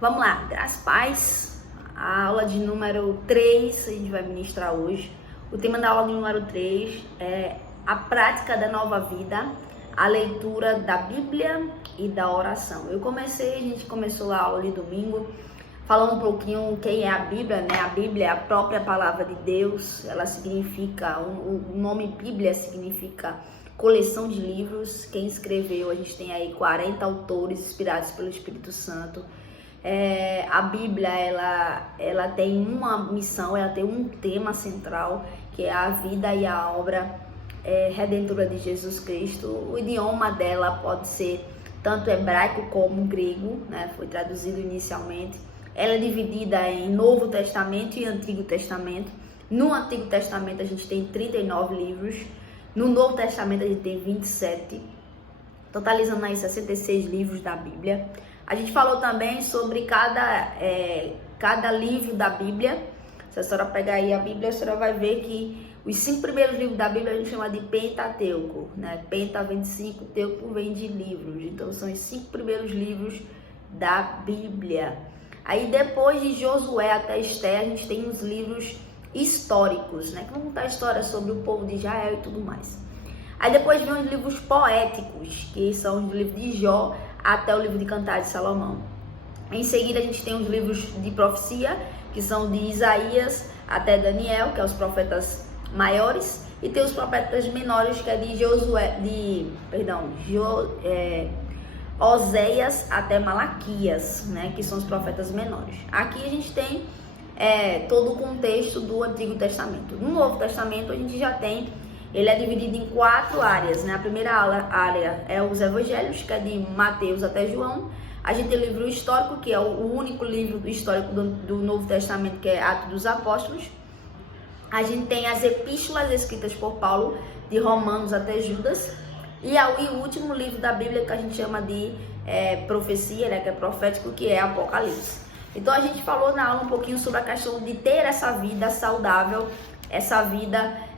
Vamos lá, graças paz, a aula de número 3 a gente vai ministrar hoje. O tema da aula de número 3 é a prática da nova vida, a leitura da Bíblia e da oração. A gente começou a aula de domingo falando um pouquinho quem é a Bíblia, né? A Bíblia é a própria palavra de Deus, ela significa, o nome Bíblia significa coleção de livros. Quem escreveu, a gente tem aí 40 autores inspirados pelo Espírito Santo. A Bíblia, ela tem uma missão, ela tem um tema central, que é a vida e a obra redentora de Jesus Cristo. O idioma dela pode ser tanto hebraico como grego, né? Foi traduzido inicialmente. Ela é dividida em Novo Testamento e Antigo Testamento. No Antigo Testamento a gente tem 39 livros, no Novo Testamento a gente tem 27, totalizando aí 66 livros da Bíblia. A gente falou também sobre cada livro da Bíblia. Se a senhora pegar aí a Bíblia, a senhora vai ver que os 5 primeiros livros da Bíblia a gente chama de Pentateuco, né? Penta vem de 5, teuco vem de livros. Então são os 5 primeiros livros da Bíblia. Aí depois de Josué até Esther, a gente tem os livros históricos, né? Que vão contar a história sobre o povo de Israel e tudo mais. Aí depois vem os livros poéticos, que são os livros de Jó até o livro de Cantares de Salomão. Em seguida a gente tem os livros de profecia, que são de Isaías até Daniel, que é os profetas maiores, e tem os profetas menores, que é de Oséias até Malaquias, né, que são os profetas menores. Aqui a gente tem todo o contexto do Antigo Testamento. No Novo Testamento a gente já tem, ele é dividido em 4 áreas, né? A primeira área é os evangelhos, que é de Mateus até João. A gente tem o livro histórico, que é o único livro histórico do Novo Testamento, que é Atos dos Apóstolos. A gente tem as epístolas escritas por Paulo, de Romanos até Judas. E o último livro da Bíblia, que a gente chama de profecia, né? Que é profético, que é Apocalipse. Então a gente falou na aula um pouquinho sobre a questão de ter essa vida saudável, essa vida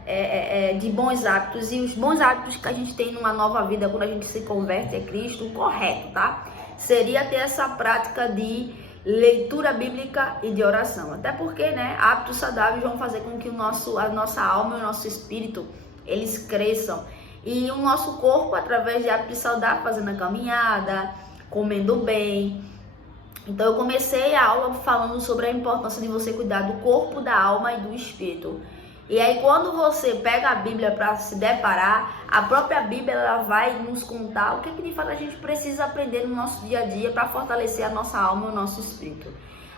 de bons hábitos, e os bons hábitos que a gente tem numa nova vida quando a gente se converte a Cristo, correto, tá? Seria ter essa prática de leitura bíblica e de oração. Até porque, né, hábitos saudáveis vão fazer com que a nossa alma e o nosso espírito, eles cresçam. E o nosso corpo, através de hábitos saudáveis, fazendo a caminhada, comendo bem. Então eu comecei a aula falando sobre a importância de você cuidar do corpo, da alma e do espírito. E aí quando você pega a Bíblia para se deparar, a própria Bíblia ela vai nos contar o que de fato a gente precisa aprender no nosso dia a dia para fortalecer a nossa alma e o nosso espírito.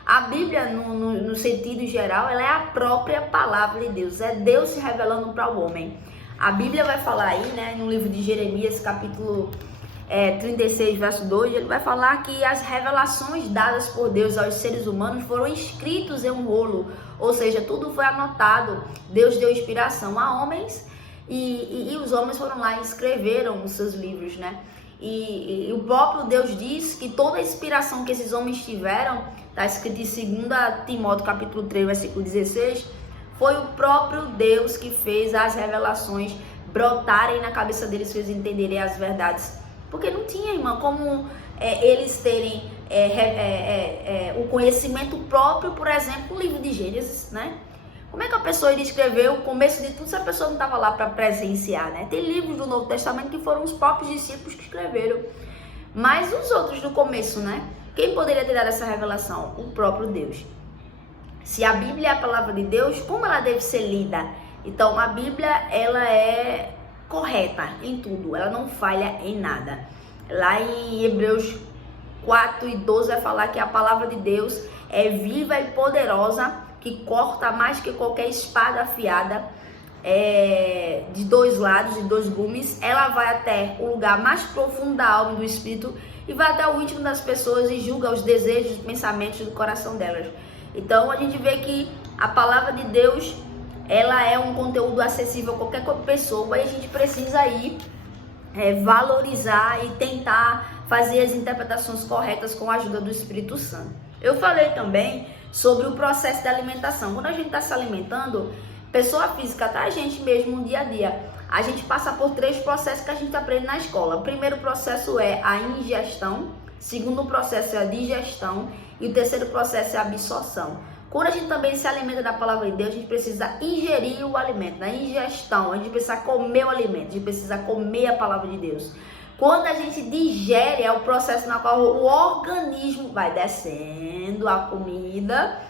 A Bíblia, no sentido geral, ela é a própria palavra de Deus, é Deus se revelando para o homem. A Bíblia vai falar aí, né, no livro de Jeremias, capítulo 36, verso 2, ele vai falar que as revelações dadas por Deus aos seres humanos foram escritos em um rolo, ou seja, tudo foi anotado. Deus deu inspiração a homens e os homens foram lá e escreveram os seus livros, né? E o próprio Deus diz que toda a inspiração que esses homens tiveram, está escrito em 2 Timóteo capítulo 3, versículo 16, foi o próprio Deus que fez as revelações brotarem na cabeça deles, fez entenderem as verdades. Porque não tinha, irmã, como eles terem o conhecimento próprio, por exemplo, o livro de Gênesis, né? Como é que a pessoa iria escrever o começo de tudo se a pessoa não estava lá para presenciar, né? Tem livros do Novo Testamento que foram os próprios discípulos que escreveram. Mas os outros do começo, né? Quem poderia ter dado essa revelação? O próprio Deus. Se a Bíblia é a palavra de Deus, como ela deve ser lida? Então, a Bíblia, ela é correta em tudo, ela não falha em nada. Lá em Hebreus 4:12 vai falar que a palavra de Deus é viva e poderosa, que corta mais que qualquer espada afiada, de 2 lados, de 2 gumes. Ela vai até o lugar mais profundo da alma e do espírito e vai até o íntimo das pessoas e julga os desejos e pensamentos do coração delas. Então a gente vê que a palavra de Deus, ela é um conteúdo acessível a qualquer pessoa, e a gente precisa ir valorizar e tentar fazer as interpretações corretas com a ajuda do Espírito Santo. Eu falei também sobre o processo da alimentação. Quando a gente está se alimentando, pessoa física, tá? A gente mesmo no dia a dia, a gente passa por 3 processos que a gente aprende na escola. O primeiro processo é a ingestão, O segundo processo é a digestão e o terceiro processo é a absorção. Quando a gente também se alimenta da palavra de Deus, a gente precisa ingerir o alimento, na ingestão, a gente precisa comer o alimento, a gente precisa comer a palavra de Deus. Quando a gente digere, é o processo no qual o organismo vai descendo a comida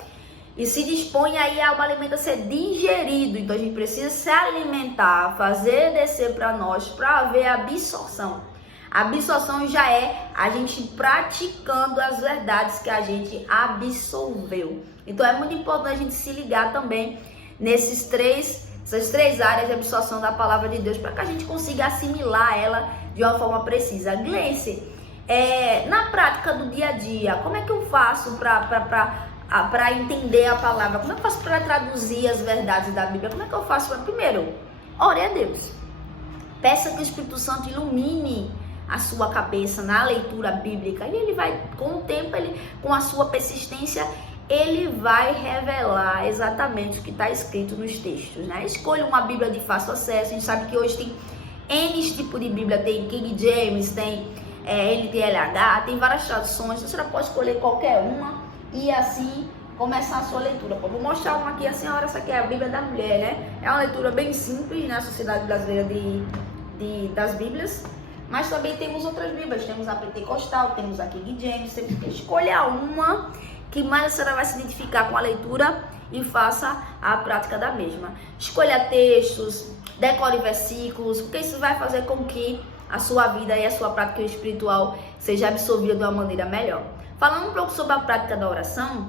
e se dispõe aí ao alimento a ser digerido. Então a gente precisa se alimentar, fazer descer para nós, para haver absorção. A absorção já é a gente praticando as verdades que a gente absorveu. Então é muito importante a gente se ligar também essas três áreas de absorção da palavra de Deus, para que a gente consiga assimilar ela de uma forma precisa. Gleice, na prática do dia a dia, como é que eu faço para entender a palavra? Como é que eu faço para traduzir as verdades da Bíblia? Como é que eu faço primeiro? Ore a Deus. Peça que o Espírito Santo ilumine a sua cabeça na leitura bíblica. E ele vai, com o tempo, com a sua persistência, ele vai revelar exatamente o que está escrito nos textos, né? Escolha uma Bíblia de fácil acesso. A gente sabe que hoje tem N tipo de Bíblia, tem King James, tem NTLH, tem várias traduções. Você já pode escolher qualquer uma e assim começar a sua leitura. Vou mostrar uma aqui, a senhora, essa aqui é a Bíblia da Mulher, né? É uma leitura bem simples na Sociedade Brasileira das Bíblias, mas também temos outras Bíblias, temos a Pentecostal, temos a King James. Você escolha uma que mais a senhora vai se identificar com a leitura e faça a prática da mesma. Escolha textos, decore versículos, porque isso vai fazer com que a sua vida e a sua prática espiritual seja absorvida de uma maneira melhor. Falando um pouco sobre a prática da oração,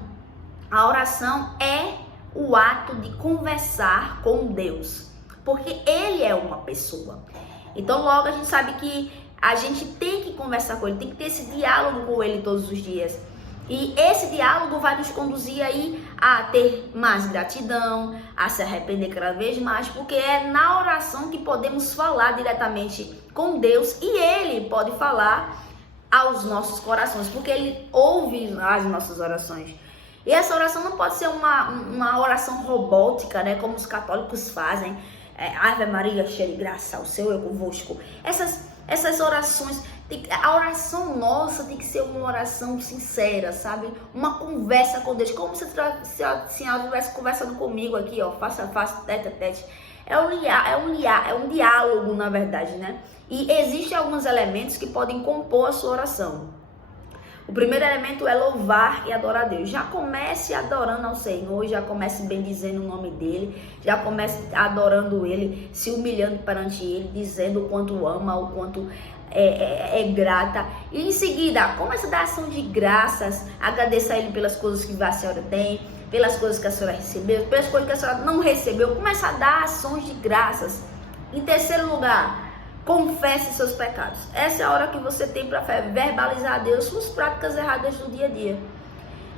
a oração é o ato de conversar com Deus, porque Ele é uma pessoa. Então logo a gente sabe que a gente tem que conversar com Ele, tem que ter esse diálogo com Ele todos os dias. E esse diálogo vai nos conduzir aí a ter mais gratidão, a se arrepender cada vez mais, porque é na oração que podemos falar diretamente com Deus e Ele pode falar aos nossos corações, porque Ele ouve as nossas orações. E essa oração não pode ser uma oração robótica, né, como os católicos fazem. Ave Maria, cheia de graça, o Senhor é convosco. Essas orações, a oração nossa tem que ser uma oração sincera, sabe? Uma conversa com Deus, como se a senhora estivesse conversando comigo aqui, ó, face a face, tete a tete. É um diálogo, na verdade, né? E existem alguns elementos que podem compor a sua oração. O primeiro elemento é louvar e adorar a Deus. Já comece adorando ao Senhor, já comece bendizendo o nome dEle, já comece adorando Ele, se humilhando perante Ele, dizendo o quanto ama, o quanto é grata. E em seguida, comece a dar ação de graças, agradeça a Ele pelas coisas que a senhora tem, pelas coisas que a senhora recebeu, pelas coisas que a senhora não recebeu. Comece a dar ações de graças. Em terceiro lugar, confesse seus pecados. Essa é a hora que você tem para verbalizar a Deus suas práticas erradas do dia a dia.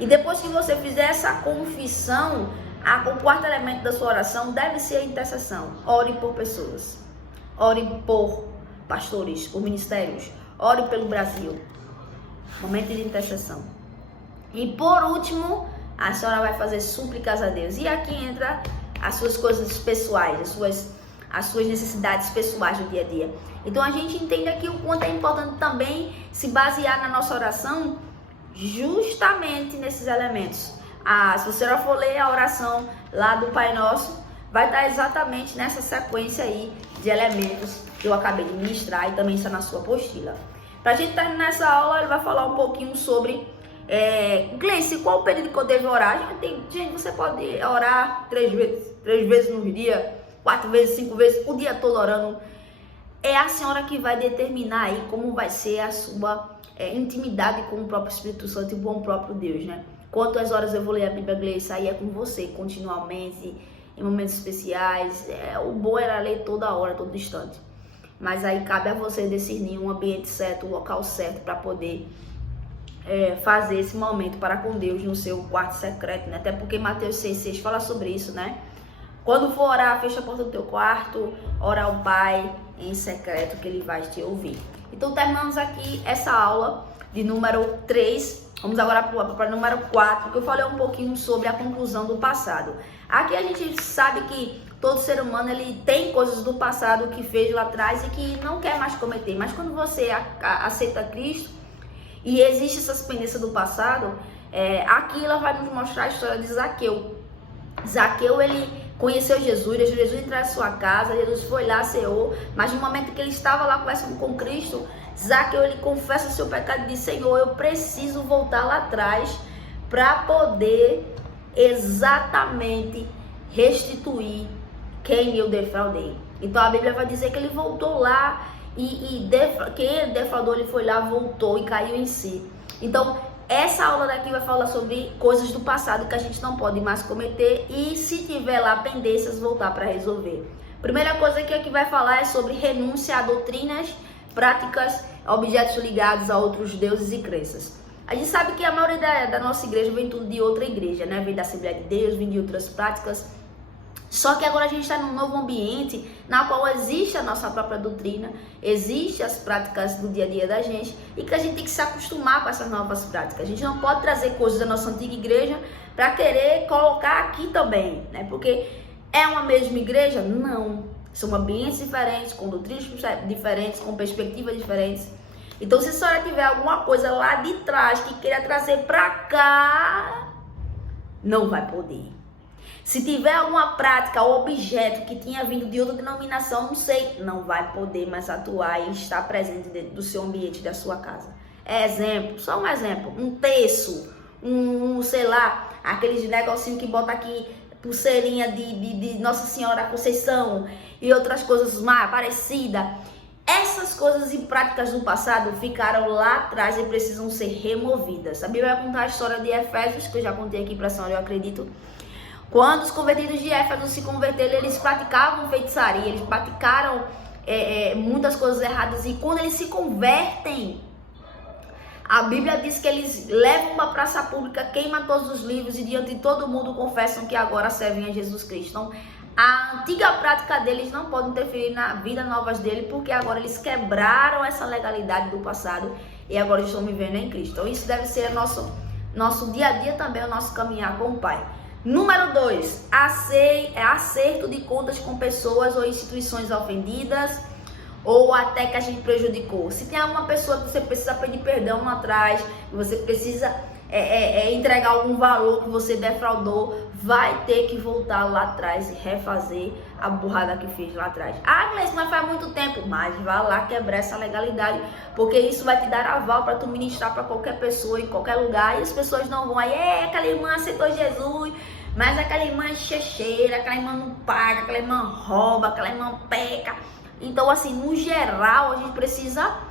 E depois que você fizer essa confissão, o quarto elemento da sua oração deve ser a intercessão. Ore por pessoas. Ore por pastores, por ministérios. Ore pelo Brasil. Momento de intercessão. E por último, a senhora vai fazer súplicas a Deus. E aqui entra as suas coisas pessoais, as suas necessidades pessoais do dia a dia. Então a gente entende aqui o quanto é importante também se basear na nossa oração justamente nesses elementos. Se você já for ler a oração lá do Pai Nosso, vai estar exatamente nessa sequência aí de elementos que eu acabei de ministrar e também está na sua apostila. Para a gente terminar essa aula, ele vai falar um pouquinho sobre Gleice, qual o período que eu devo orar? Gente, você pode orar 3 vezes no dia, 4 vezes, 5 vezes, o dia todo orando. É a senhora que vai determinar aí como vai ser a sua intimidade com o próprio Espírito Santo e com o próprio Deus, né? Quantas horas eu vou ler a Bíblia, Gleice? Aí é com você, continuamente, em momentos especiais. O bom era ler toda hora, todo instante. Mas aí cabe a você discernir um ambiente certo, um local certo para poder fazer esse momento para com Deus no seu quarto secreto, né? Até porque Mateus 6,6 fala sobre isso, né? Quando for orar, fecha a porta do teu quarto, ora ao Pai em secreto, que Ele vai te ouvir. Então terminamos aqui essa aula de número 3. Vamos agora para o número 4, que eu falei um pouquinho sobre a conclusão do passado. Aqui a gente sabe que todo ser humano ele tem coisas do passado que fez lá atrás e que não quer mais cometer. Mas quando você aceita Cristo e existe essas pendências do passado, aqui ela vai nos mostrar a história de Zaqueu. Zaqueu, ele conheceu Jesus entrou em sua casa, Jesus foi lá, ceou, mas no momento que ele estava lá conversando com Cristo, Zaqueu, ele confessa seu pecado e diz: Senhor, eu preciso voltar lá atrás para poder exatamente restituir quem eu defraudei. Então a Bíblia vai dizer que ele voltou lá quem ele defraudou, ele foi lá, voltou e caiu em si. Então essa aula daqui vai falar sobre coisas do passado que a gente não pode mais cometer e, se tiver lá pendências, voltar para resolver. Primeira coisa que aqui vai falar é sobre renúncia a doutrinas, práticas, objetos ligados a outros deuses e crenças. A gente sabe que a maioria da nossa igreja vem tudo de outra igreja, né? Vem da Assembleia de Deus, vem de outras práticas. Só que agora a gente está num novo ambiente na qual existe a nossa própria doutrina, existe as práticas do dia a dia da gente e que a gente tem que se acostumar com essas novas práticas. A gente não pode trazer coisas da nossa antiga igreja para querer colocar aqui também, né? Porque é uma mesma igreja? Não. São ambientes diferentes, com doutrinas diferentes, com perspectivas diferentes. Então, se a senhora tiver alguma coisa lá de trás que queira trazer para cá, não vai poder. Se tiver alguma prática ou objeto que tinha vindo de outra denominação, não sei, não vai poder mais atuar e estar presente dentro do seu ambiente, da sua casa. Exemplo, só um exemplo, um terço, sei lá, aqueles negocinhos que bota aqui, pulseirinha de Nossa Senhora da Conceição e outras coisas mais parecidas. Essas coisas e práticas do passado ficaram lá atrás e precisam ser removidas. A Bíblia vai contar a história de Efésios, que eu já contei aqui para a senhora, eu acredito. Quando os convertidos de Éfeso se converteram, eles praticavam feitiçaria, eles praticaram muitas coisas erradas. E quando eles se convertem, a Bíblia diz que eles levam uma praça pública, queimam todos os livros e diante de todo mundo confessam que agora servem a Jesus Cristo. Então, a antiga prática deles não pode interferir na vida nova dele, porque agora eles quebraram essa legalidade do passado e agora estão vivendo em Cristo. Então, isso deve ser nosso dia a dia também, o nosso caminhar com o Pai. Número 2, acerto de contas com pessoas ou instituições ofendidas ou até que a gente prejudicou. Se tem alguma pessoa que você precisa pedir perdão lá atrás, que você precisa entregar algum valor que você defraudou, vai ter que voltar lá atrás e refazer a burrada que fez lá atrás. Ah, Gleice, mas faz muito tempo. Mas vai lá quebrar essa legalidade, porque isso vai te dar aval para tu ministrar para qualquer pessoa, em qualquer lugar, e as pessoas não vão aí, aquela irmã aceitou Jesus, mas aquela irmã é checheira, aquela irmã não paga, aquela irmã rouba, aquela irmã peca. Então, assim, no geral, a gente precisa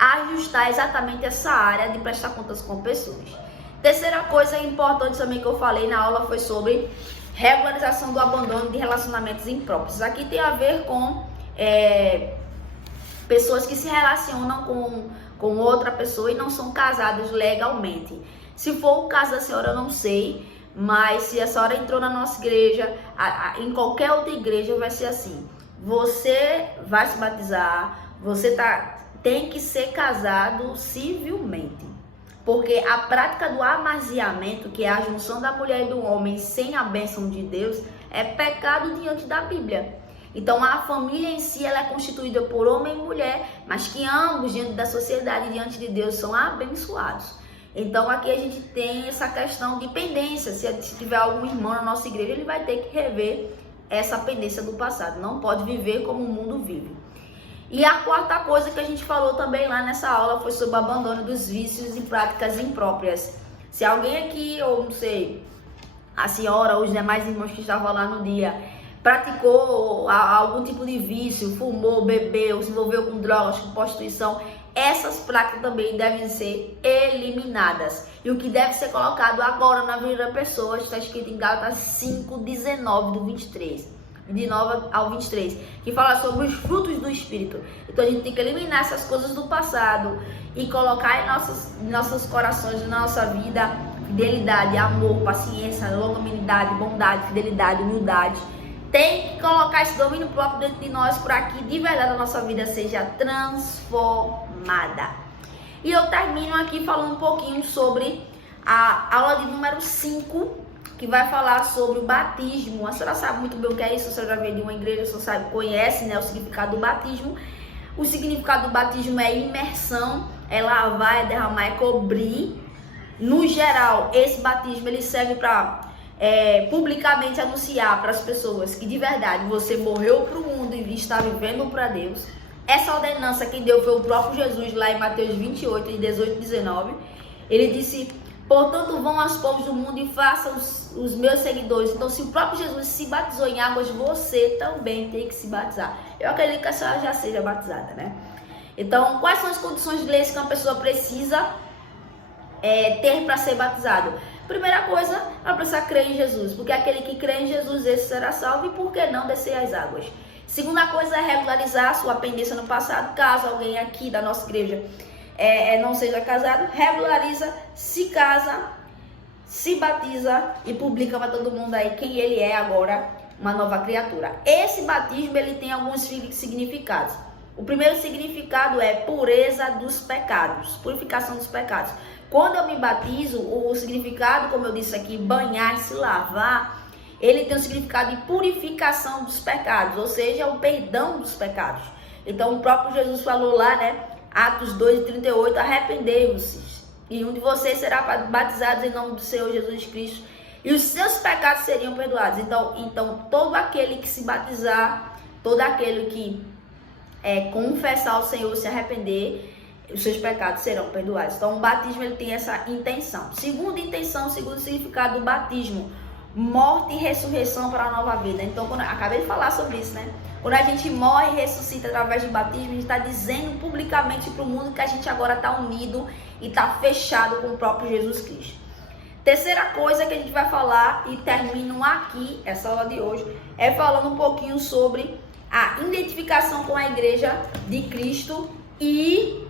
ajustar exatamente essa área de prestar contas com pessoas. Terceira coisa importante também que eu falei na aula foi sobre regularização do abandono de relacionamentos impróprios. Aqui tem a ver com pessoas que se relacionam com outra pessoa e não são casados legalmente. Se for o caso da senhora, eu não sei, mas se a senhora entrou na nossa igreja, em qualquer outra igreja vai ser assim. Você vai se batizar, você tem que ser casado civilmente. Porque a prática do amaziamento, que é a junção da mulher e do homem sem a bênção de Deus, é pecado diante da Bíblia. Então a família em si ela é constituída por homem e mulher, mas que ambos diante da sociedade, diante de Deus, são abençoados. Então aqui a gente tem essa questão de pendência. Se tiver algum irmão na nossa igreja, ele vai ter que rever essa pendência do passado. Não pode viver como o mundo vive. E a quarta coisa que a gente falou também lá nessa aula foi sobre o abandono dos vícios e práticas impróprias. Se alguém aqui, ou não sei, a senhora ou os demais irmãos que estavam lá no dia, praticou algum tipo de vício, fumou, bebeu, se envolveu com drogas, com prostituição, essas práticas também devem ser eliminadas. E o que deve ser colocado agora na vida da pessoa está escrito em Gálatas 5:19 do 23. De 9 ao 23, que fala sobre os frutos do Espírito. Então a gente tem que eliminar essas coisas do passado e colocar em nossos corações, na nossa vida, fidelidade, amor, paciência, longanimidade, bondade, fidelidade, humildade. Tem que colocar esse domínio próprio dentro de nós para que de verdade a nossa vida seja transformada. E eu termino aqui falando um pouquinho sobre a aula de número 5, que vai falar sobre o batismo. A senhora sabe muito bem o que é isso, a senhora já veio de uma igreja, a senhora conhece, né, o significado do batismo. O significado do batismo é imersão é lavar, é derramar, é cobrir. No geral, esse batismo ele serve para publicamente anunciar para as pessoas que de verdade você morreu para o mundo e está vivendo para Deus. Essa ordenança quem deu foi o próprio Jesus lá em Mateus 28, 18 e 19. Ele disse: portanto, vão aos povos do mundo e façam os meus seguidores. Então, se o próprio Jesus se batizou em águas, você também tem que se batizar. Eu acredito que a senhora já seja batizada, né? Então, quais são as condições de leis que uma pessoa precisa ter para ser batizado? Primeira coisa, ela precisa crer em Jesus, porque aquele que crê em Jesus, esse será salvo, e por que não descer as águas? Segunda coisa é regularizar sua pendência no passado. Caso alguém aqui da nossa igreja não seja casado, regulariza, se casa, se batiza e publica para todo mundo aí quem ele é agora, uma nova criatura. Esse batismo ele tem alguns significados. O primeiro significado é pureza dos pecados, purificação dos pecados. Quando eu me batizo, o significado, como eu disse aqui, banhar, se lavar, ele tem o significado de purificação dos pecados, ou seja, o perdão dos pecados. Então o próprio Jesus falou lá, né? Atos 2:38, arrependei-vos, e um de vocês será batizado em nome do Senhor Jesus Cristo, e os seus pecados seriam perdoados. Então todo aquele que se batizar, todo aquele que confessar o Senhor, se arrepender, os seus pecados serão perdoados. Então o batismo ele tem essa intenção. Segunda intenção, segundo significado do batismo, morte e ressurreição para a nova vida. Então, acabei de falar sobre isso, né? Quando a gente morre e ressuscita através do batismo, a gente está dizendo publicamente para o mundo que a gente agora está unido e está fechado com o próprio Jesus Cristo. Terceira coisa que a gente vai falar, e termino aqui essa aula de hoje, é falando um pouquinho sobre a identificação com a igreja de Cristo e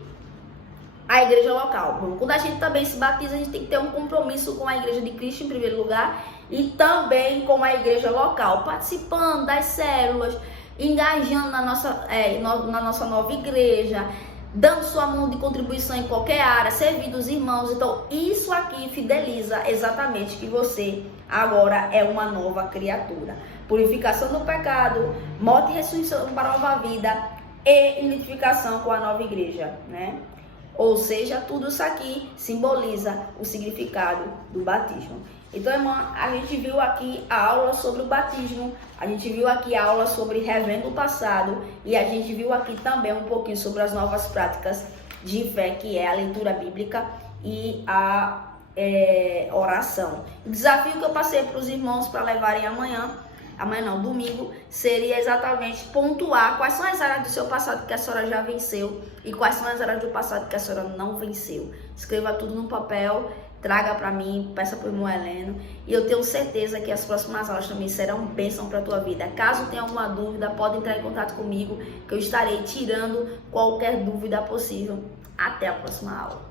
a igreja local. Bom, quando a gente também se batiza, a gente tem que ter um compromisso com a igreja de Cristo em primeiro lugar e também com a igreja local, participando das células, engajando na nossa nova igreja, dando sua mão de contribuição em qualquer área, servindo os irmãos. Então isso aqui fideliza exatamente que você agora é uma nova criatura. Purificação do pecado, morte e ressurreição para a nova vida e identificação com a nova igreja, né? Ou seja, tudo isso aqui simboliza o significado do batismo. Então, irmã, a gente viu aqui a aula sobre o batismo, a gente viu aqui a aula sobre revendo o passado e a gente viu aqui também um pouquinho sobre as novas práticas de fé, que é a leitura bíblica e a oração. O desafio que eu passei para os irmãos para levarem domingo, seria exatamente pontuar quais são as áreas do seu passado que a senhora já venceu e quais são as áreas do passado que a senhora não venceu. Escreva tudo no papel, traga para mim, peça para o irmão Heleno, e eu tenho certeza que as próximas aulas também serão bênção para a tua vida. Caso tenha alguma dúvida, pode entrar em contato comigo, que eu estarei tirando qualquer dúvida possível. Até a próxima aula.